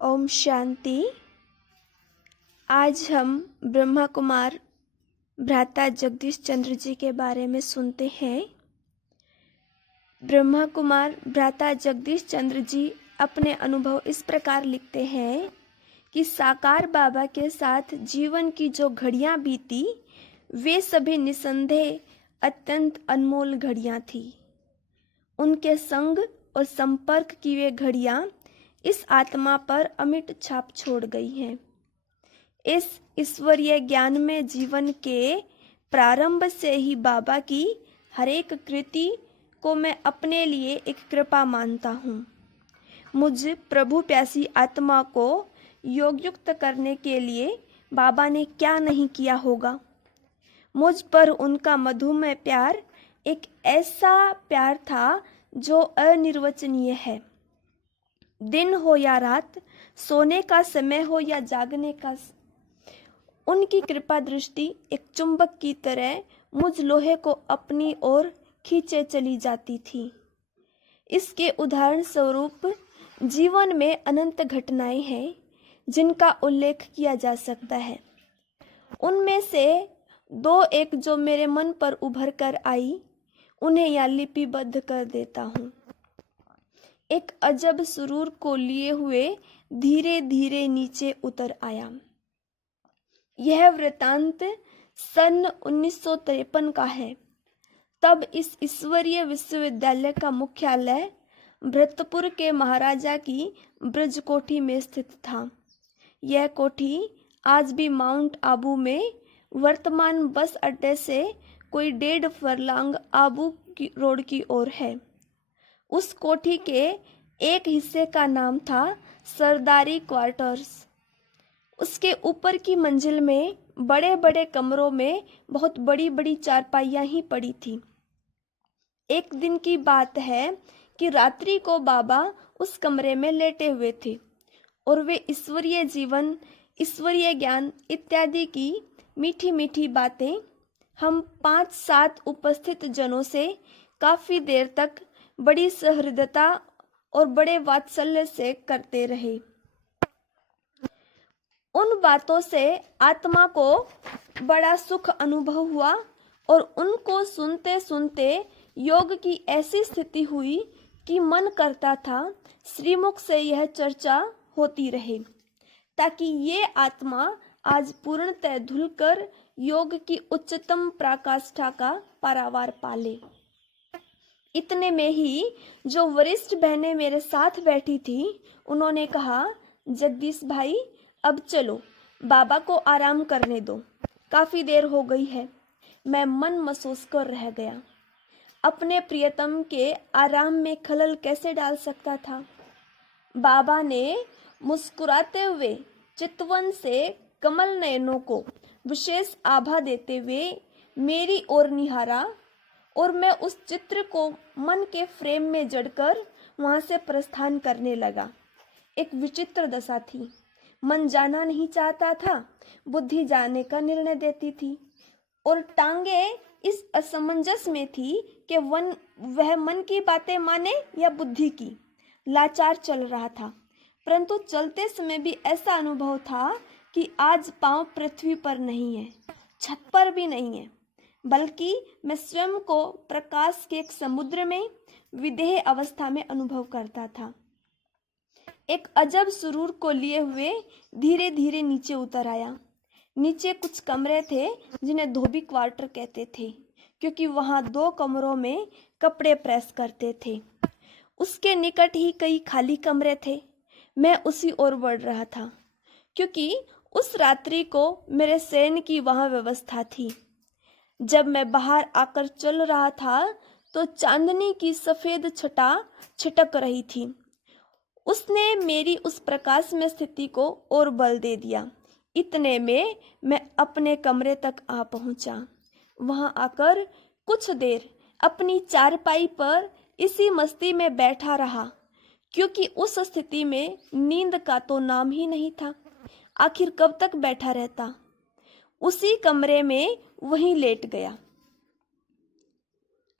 ओम शांति। आज हम ब्रह्मा कुमार भ्राता जगदीश चंद्र जी के बारे में सुनते हैं। ब्रह्मा कुमार भ्राता जगदीश चंद्र जी अपने अनुभव इस प्रकार लिखते हैं कि साकार बाबा के साथ जीवन की जो घड़ियां बीती वे सभी निसंदेह अत्यंत अनमोल घड़ियां थी। उनके संग और संपर्क की वे घड़ियां इस आत्मा पर अमिट छाप छोड़ गई हैं। इस ईश्वरीय ज्ञान में जीवन के प्रारंभ से ही बाबा की हर एक कृति को मैं अपने लिए एक कृपा मानता हूँ। मुझ प्रभु प्यासी आत्मा को योगयुक्त करने के लिए बाबा ने क्या नहीं किया होगा। मुझ पर उनका मधुमेह प्यार एक ऐसा प्यार था जो अनिर्वचनीय है। दिन हो या रात, सोने का समय हो या जागने का, उनकी कृपा दृष्टि एक चुंबक की तरह मुझ लोहे को अपनी ओर खींचे चली जाती थी। इसके उदाहरण स्वरूप जीवन में अनंत घटनाएं हैं जिनका उल्लेख किया जा सकता है। उनमें से दो एक जो मेरे मन पर उभर कर आई, उन्हें यहाँ लिपिबद्ध कर देता हूँ। एक अजब सुरूर को लिए हुए धीरे धीरे नीचे उतर आया। यह वृतांत सन 1953 का है। तब इस ईश्वरीय विश्वविद्यालय का मुख्यालय भरतपुर के महाराजा की ब्रज कोठी में स्थित था। यह कोठी आज भी माउंट आबू में वर्तमान बस अड्डे से कोई 1.5 फरलांग आबू की रोड की ओर है। उस कोठी के एक हिस्से का नाम था सरदारी क्वार्टर्स। उसके ऊपर की मंजिल में बड़े बड़े कमरों में बहुत बड़ी बड़ी चारपाइयां ही पड़ी थी। एक दिन की बात है कि रात्रि को बाबा उस कमरे में लेटे हुए थे और वे ईश्वरीय जीवन, ईश्वरीय ज्ञान इत्यादि की मीठी मीठी बातें हम 5-7 उपस्थित जनों से काफी देर तक बड़ी सहृदयता और बड़े वात्सल्य से करते रहे। उन बातों से आत्मा को बड़ा सुख अनुभव हुआ और उनको सुनते सुनते योग की ऐसी स्थिति हुई कि मन करता था श्रीमुख से यह चर्चा होती रहे, ताकि ये आत्मा आज पूर्णतः धुलकर योग की उच्चतम पराकाष्ठा का पारावार पाले। इतने में ही जो वरिष्ठ बहनें मेरे साथ बैठी थी, उन्होंने कहा, जगदीश भाई अब चलो, बाबा को आराम करने दो, काफी देर हो गई है। मैं मन महसूस कर रह गया। अपने प्रियतम के आराम में खलल कैसे डाल सकता था। बाबा ने मुस्कुराते हुए चितवन से कमल नयनों को विशेष आभा देते हुए मेरी ओर निहारा और मैं उस चित्र को मन के फ्रेम में जड़कर वहां से प्रस्थान करने लगा। एक विचित्र दशा थी। मन जाना नहीं चाहता था, बुद्धि जाने का निर्णय देती थी और टांगे इस असमंजस में थी कि वह मन की बातें माने या बुद्धि की। लाचार चल रहा था, परंतु चलते समय भी ऐसा अनुभव था कि आज पांव पृथ्वी पर नहीं है, छत पर भी नहीं है, बल्कि मैं स्वयं को प्रकाश के एक समुद्र में विदेह अवस्था में अनुभव करता था। एक अजब सुरूर को लिए हुए धीरे धीरे नीचे उतर आया। नीचे कुछ कमरे थे जिन्हें धोबी क्वार्टर कहते थे, क्योंकि वहां 2 कमरों में कपड़े प्रेस करते थे। उसके निकट ही कई खाली कमरे थे। मैं उसी ओर बढ़ रहा था, क्योंकि उस रात्रि को मेरे शयन की वहां व्यवस्था थी। जब मैं बाहर आकर चल रहा था तो चांदनी की सफेद छटा छिटक रही थी। उसने मेरी उस प्रकाश में स्थिति को और बल दे दिया। इतने में मैं अपने कमरे तक आ पहुंचा। वहां आकर कुछ देर अपनी चारपाई पर इसी मस्ती में बैठा रहा, क्योंकि उस स्थिति में नींद का तो नाम ही नहीं था। आखिर कब तक बैठा रहता। उसी कमरे में वहीं लेट गया।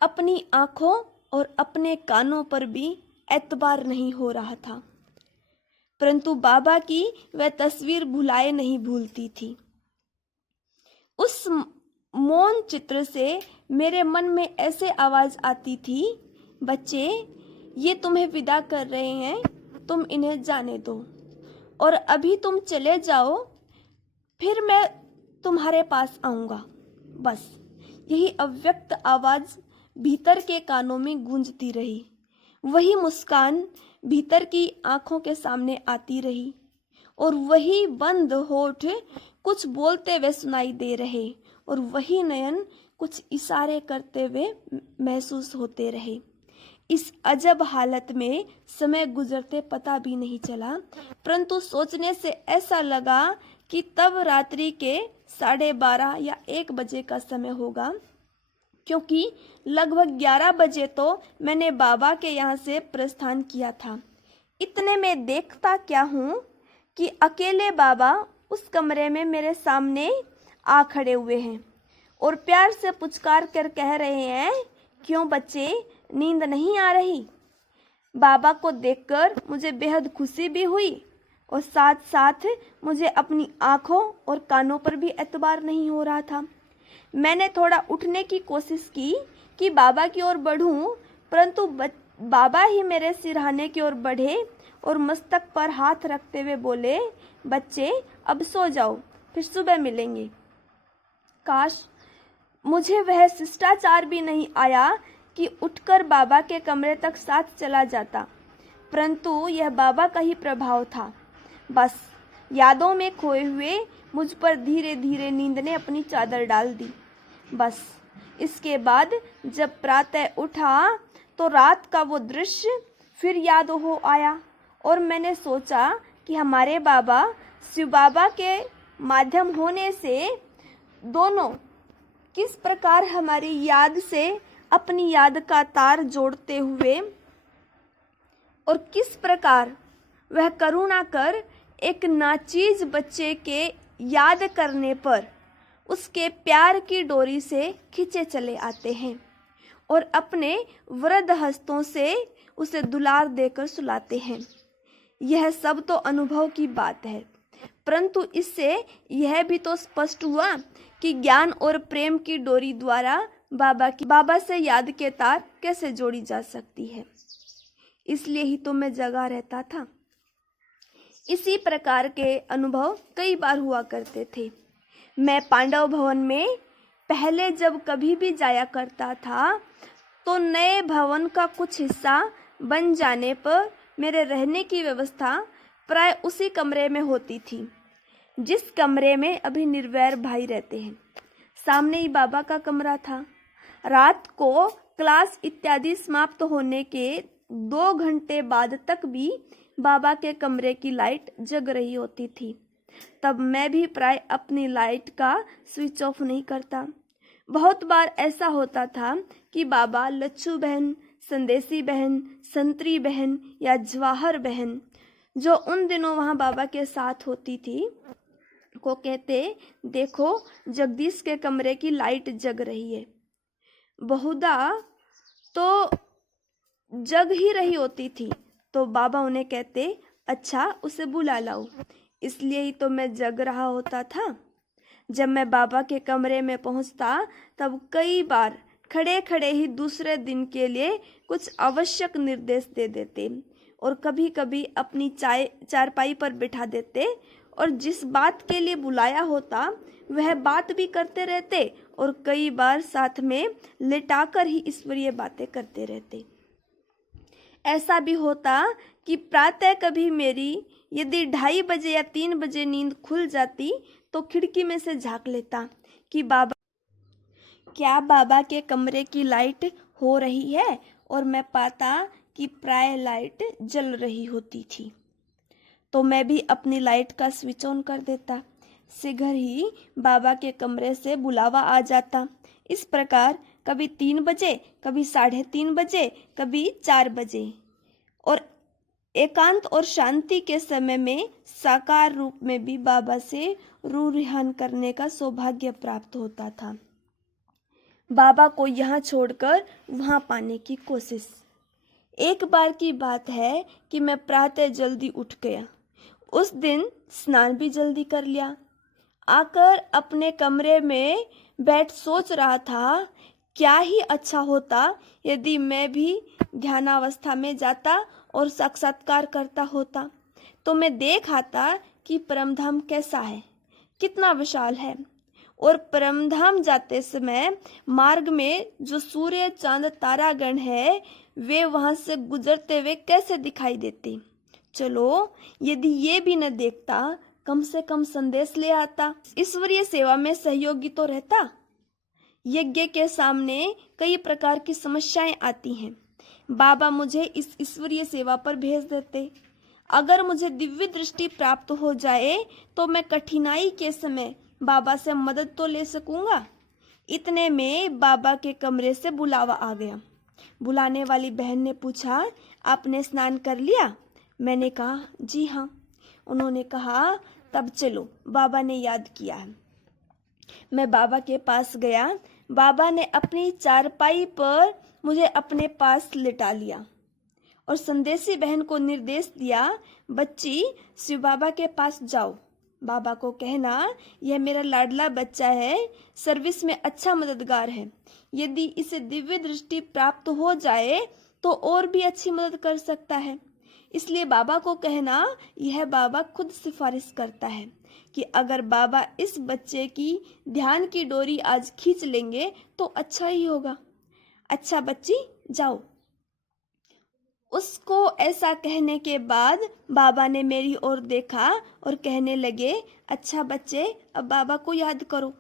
अपनी आंखों और अपने कानों पर भी एतबार नहीं हो रहा था। परंतु बाबा की वह तस्वीर भुलाए नहीं भूलती थी। उस मौन चित्र से मेरे मन में ऐसे आवाज आती थी, बच्चे, ये तुम्हें विदा कर रहे हैं, तुम इन्हें जाने दो और अभी तुम चले जाओ, फिर मैं तुम्हारे पास आऊंगा। बस यही अव्यक्त आवाज भीतर के कानों में गूंजती रही। वही मुस्कान भीतर की आंखों के सामने आती रही और वही बंद होठ कुछ बोलते हुए सुनाई दे रहे और वही नयन कुछ इशारे करते हुए महसूस होते रहे। इस अजब हालत में समय गुजरते पता भी नहीं चला, परंतु सोचने से ऐसा लगा कि तब रात्रि के 12:30 या 1 बजे का समय होगा, क्योंकि लगभग 11 बजे तो मैंने बाबा के यहाँ से प्रस्थान किया था। इतने में देखता क्या हूँ कि अकेले बाबा उस कमरे में मेरे सामने आ खड़े हुए हैं और प्यार से पुचकार कर कह रहे हैं, क्यों बच्चे, नींद नहीं आ रही? बाबा को देखकर मुझे बेहद खुशी भी हुई और साथ साथ मुझे अपनी आंखों और कानों पर भी एतबार नहीं हो रहा था। मैंने थोड़ा उठने की कोशिश की कि बाबा की ओर बढ़ूं, परंतु बाबा ही मेरे सिरहाने की ओर बढ़े और मस्तक पर हाथ रखते हुए बोले, बच्चे, अब सो जाओ, फिर सुबह मिलेंगे। काश मुझे वह शिष्टाचार भी नहीं आया कि उठकर बाबा के कमरे तक साथ चला जाता, परंतु यह बाबा का ही प्रभाव था। बस यादों में खोए हुए मुझ पर धीरे धीरे नींद ने अपनी चादर डाल दी। बस इसके बाद जब प्रातः उठा तो रात का वो दृश्य फिर याद हो आया और मैंने सोचा कि हमारे बाबा शिव बाबा के माध्यम होने से दोनों किस प्रकार हमारी याद से अपनी याद का तार जोड़ते हुए और किस प्रकार वह करुणा कर एक नाचीज बच्चे के याद करने पर उसके प्यार की डोरी से खींचे चले आते हैं और अपने वृद्ध हस्तों से उसे दुलार देकर सुलाते हैं। यह सब तो अनुभव की बात है, परंतु इससे यह भी तो स्पष्ट हुआ कि ज्ञान और प्रेम की डोरी द्वारा बाबा से याद के तार कैसे जोड़ी जा सकती है। इसलिए ही तो मैं जगा रहता था। इसी प्रकार के अनुभव कई बार हुआ करते थे। मैं पांडव भवन में पहले जब कभी भी जाया करता था तो नए भवन का कुछ हिस्सा बन जाने पर मेरे रहने की व्यवस्था प्राय उसी कमरे में होती थी जिस कमरे में अभी निर्वैर भाई रहते हैं। सामने ही बाबा का कमरा था। रात को क्लास इत्यादि समाप्त होने के 2 घंटे बाद तक भी बाबा के कमरे की लाइट जग रही होती थी। तब मैं भी प्राय अपनी लाइट का स्विच ऑफ नहीं करता। बहुत बार ऐसा होता था कि बाबा लच्छू बहन, संदेशी बहन, संतरी बहन या जवाहर बहन, जो उन दिनों वहाँ बाबा के साथ होती थी, को कहते, देखो जगदीश के कमरे की लाइट जग रही है। बहुधा तो जग ही रही होती थी तो बाबा उन्हें कहते, अच्छा उसे बुला लाओ। इसलिए ही तो मैं जग रहा होता था। जब मैं बाबा के कमरे में पहुंचता तब कई बार खड़े खड़े ही दूसरे दिन के लिए कुछ आवश्यक निर्देश दे देते और कभी कभी अपनी चारपाई पर बिठा देते और जिस बात के लिए बुलाया होता वह बात भी करते रहते और कई बार साथ में लेटाकर ही ईश्वरीय बातें करते रहते। ऐसा भी होता कि प्रातः कभी मेरी यदि 2:30 बजे या 3 बजे नींद खुल जाती तो खिड़की में से झांक लेता कि क्या बाबा के कमरे की लाइट हो रही है, और मैं पाता कि प्राय लाइट जल रही होती थी। तो मैं भी अपनी लाइट का स्विच ऑन कर देता। शीघ्र ही बाबा के कमरे से बुलावा आ जाता। इस प्रकार कभी 3 बजे, कभी 3:30 बजे, कभी 4 बजे, और एकांत और शांति के समय में साकार रूप में भी बाबा से रूह रिहान करने का सौभाग्य प्राप्त होता था। बाबा को यहाँ छोड़कर वहाँ पाने की कोशिश। एक बार की बात है कि मैं प्रातः जल्दी उठ गया उस दिन स्नान भी जल्दी कर लिया। आकर अपने कमरे में बैठ सोच रहा था, क्या ही अच्छा होता यदि मैं भी ध्यानावस्था में जाता और साक्षात्कार करता होता, तो मैं देख आता कि परमधाम कैसा है, कितना विशाल है। और परमधाम जाते समय मार्ग में जो सूर्य चांद तारागण है, वे वहां से गुजरते हुए कैसे दिखाई देते। चलो, यदि ये भी न देखता, कम से कम संदेश ले आता। ईश्वरीय सेवा में सहयोगी तो रहता। यज्ञ के सामने कई प्रकार की समस्याएं आती हैं। बाबा मुझे इस ईश्वरीय सेवा पर भेज देते। अगर मुझे दिव्य दृष्टि प्राप्त हो जाए तो मैं कठिनाई के समय बाबा से मदद तो ले सकूंगा। इतने में बाबा के कमरे से बुलावा आ गया। बुलाने वाली बहन ने पूछा, आपने स्नान कर लिया? मैंने कहा, जी हाँ। उन्होंने कहा, तब चलो, बाबा ने याद किया है। मैं बाबा के पास गया। बाबा ने अपनी चारपाई पर मुझे अपने पास लिटा लिया और संदेशी बहन को निर्देश दिया, बच्ची, शिव बाबा के पास जाओ। बाबा को कहना, यह मेरा लाडला बच्चा है, सर्विस में अच्छा मददगार है। यदि इसे दिव्य दृष्टि प्राप्त हो जाए तो और भी अच्छी मदद कर सकता है। इसलिए बाबा को कहना, यह बाबा खुद सिफारिश करता है कि अगर बाबा इस बच्चे की ध्यान की डोरी आज खींच लेंगे तो अच्छा ही होगा। अच्छा बच्ची, जाओ। उसको ऐसा कहने के बाद बाबा ने मेरी ओर देखा और कहने लगे, अच्छा बच्चे, अब बाबा को याद करो।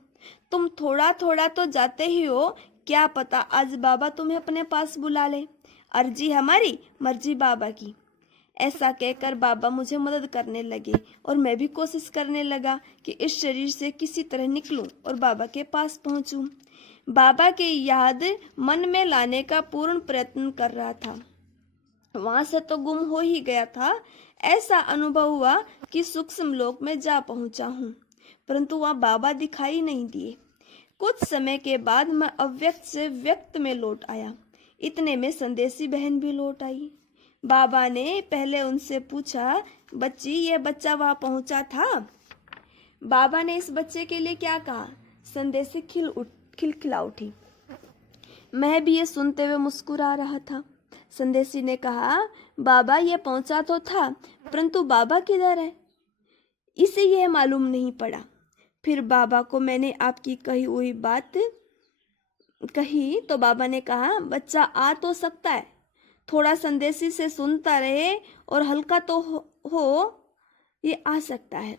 तुम थोड़ा थोड़ा तो जाते ही हो, क्या पता आज बाबा तुम्हें अपने पास बुला ले। अर्जी हमारी, मर्जी बाबा की। ऐसा कहकर बाबा मुझे मदद करने लगे और मैं भी कोशिश करने लगा कि इस शरीर से किसी तरह निकलूं और बाबा के पास पहुंचूं। बाबा की याद मन में लाने का पूर्ण प्रयत्न कर रहा था। वहां से तो गुम हो ही गया था। ऐसा अनुभव हुआ कि सूक्ष्म लोक में जा पहुंचा हूं, परंतु वहां बाबा दिखाई नहीं दिए। कुछ समय के बाद मैं अव्यक्त से व्यक्त में लौट आया। इतने में संदेशी बहन भी लौट आई। बाबा ने पहले उनसे पूछा, बच्ची, यह बच्चा वहां पहुंचा था? बाबा ने इस बच्चे के लिए क्या कहा? संदेशी खिलखिला उठी। मैं भी ये सुनते हुए मुस्कुरा रहा था। संदेशी ने कहा, बाबा ये पहुंचा तो था, परंतु बाबा किधर है, इसे यह मालूम नहीं पड़ा। फिर बाबा को मैंने आपकी कही हुई बात कही तो बाबा ने कहा, बच्चा आ तो सकता है, थोड़ा संदेशी से सुनता रहे और हल्का तो हो, ये आ सकता है।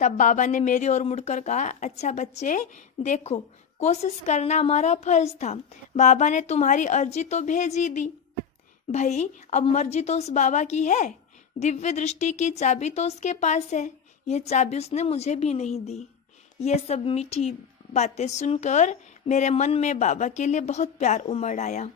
तब बाबा ने मेरी ओर मुड़कर कहा, अच्छा बच्चे, देखो, कोशिश करना हमारा फर्ज था। बाबा ने तुम्हारी अर्जी तो भेज ही दी। भाई, अब मर्जी तो उस बाबा की है। दिव्य दृष्टि की चाबी तो उसके पास है। यह चाबी उसने मुझे भी नहीं दी। ये सब मीठी बातें सुनकर मेरे मन में बाबा के लिए बहुत प्यार उमड़ आया।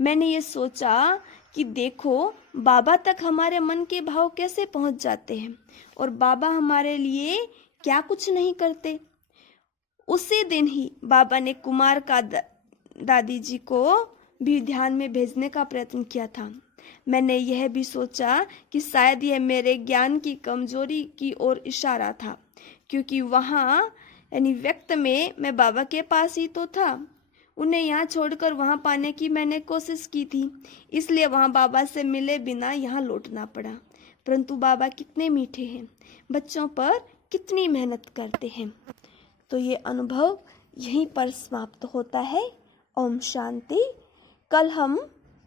मैंने ये सोचा कि देखो, बाबा तक हमारे मन के भाव कैसे पहुंच जाते हैं और बाबा हमारे लिए क्या कुछ नहीं करते। उसी दिन ही बाबा ने कुमार का दादी जी को भी ध्यान में भेजने का प्रयत्न किया था। मैंने यह भी सोचा कि शायद यह मेरे ज्ञान की कमजोरी की ओर इशारा था, क्योंकि वहाँ यानी व्यक्त में मैं बाबा के पास ही तो था। उन्हें यहाँ छोड़कर वहाँ पाने की मैंने कोशिश की थी, इसलिए वहाँ बाबा से मिले बिना यहाँ लौटना पड़ा। परंतु बाबा कितने मीठे हैं, बच्चों पर कितनी मेहनत करते हैं। तो ये अनुभव यहीं पर समाप्त होता है। ओम शांति। कल हम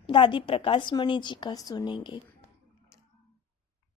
दादी प्रकाश मणि जी का सुनेंगे।